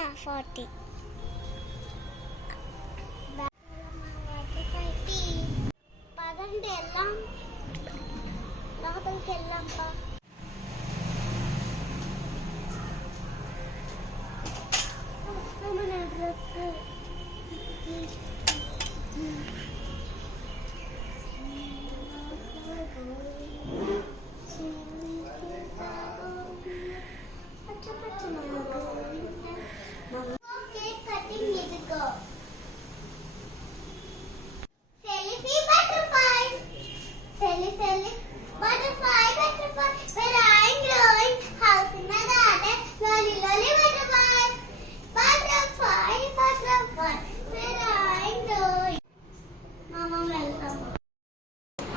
40. పదండి వెళ్ళాం, లోపలికి వెళ్ళాంపా.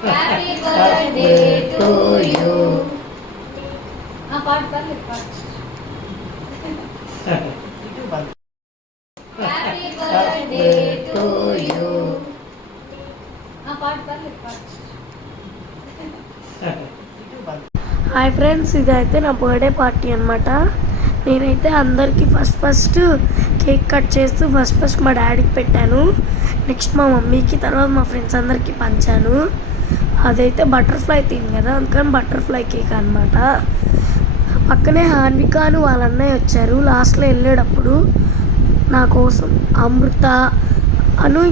Happy birthday to you. Part. Happy birthday to you. Part. Hi friends, ఇదైతే నా బర్త్డే పార్టీ అనమాట. నేనైతే అందరికీ ఫస్ట్ కేక్ కట్ చేస్తూ ఫస్ట్ మా డాడీకి పెట్టాను. నెక్స్ట్ మా మమ్మీకి, తర్వాత మా ఫ్రెండ్స్ అందరికీ పంచాను. అదైతే బటర్ఫ్లై థీమ్ కదా, అందుకని బటర్ఫ్లై కేక్ అనమాట. పక్కనే హాన్వికాను వాళ్ళ అన్నయ్య వచ్చారు. లాస్ట్లో వెళ్ళేటప్పుడు నా కోసం అమృత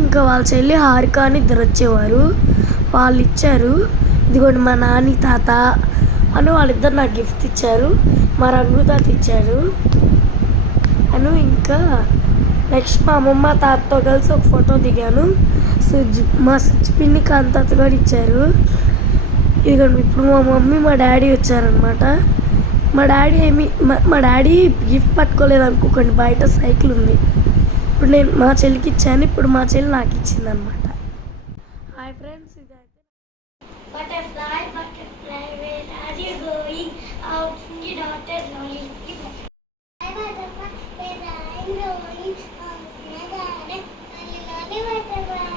ఇంకా వాళ్ళ చెల్లి హారిక అని ఇద్దరు వచ్చేవారు. వాళ్ళు ఇచ్చారు. ఇదిగోండి మా నాని తాత వాళ్ళిద్దరు నాకు గిఫ్ట్ ఇచ్చారు. మా రంగుతాత ఇచ్చారు. ఇంకా నెక్స్ట్ మా అమ్మమ్మ తాతతో కలిసి ఒక ఫోటో దిగాను. మా పిన్ని కాంతాత కూడా ఇచ్చారు. ఇదిగోండి ఇప్పుడు మా మమ్మీ మా డాడీ వచ్చారనమాట. మా డాడీ గిఫ్ట్ పట్టుకోలేదు అనుకోకండి, బయట సైకిల్ ఉంది. ఇప్పుడు నేను మా చెల్లికి ఇచ్చాను, ఇప్పుడు మా చెల్లి నాకు ఇచ్చింది అనమాట. హాయ్ ఫ్రెండ్స్, ఇదైతే Butterfly, where are you going? Out in the daughter, lonely. Butterfly, where are you going? Out in the garden, lonely butterfly.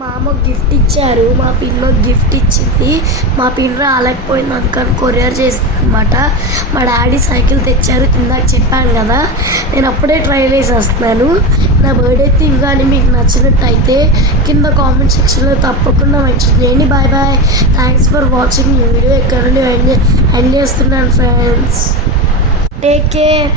మా అమ్మ గిఫ్ట్ ఇచ్చారు, మా పిన్న గిఫ్ట్ ఇచ్చింది. మా పిన్ రాలేకపోయింది, అందుకని కొరియర్ చేసింది అనమాట. మా డాడీ సైకిల్ తెచ్చారు, ఇందాక చెప్పాను కదా. నేను అప్పుడే ట్రైల్ వేసేస్తున్నాను. నా బర్త్డే థీమ్ కానీ మీకు నచ్చినట్టయితే కింద కామెంట్ సెక్షన్లో తప్పకుండా మెన్షన్ చేయండి. Bye bye, thanks for watching ఈ వీడియో. ఇక్కడ నుండి ఎండ్ చేస్తున్నాను ఫ్రెండ్స్. Take care.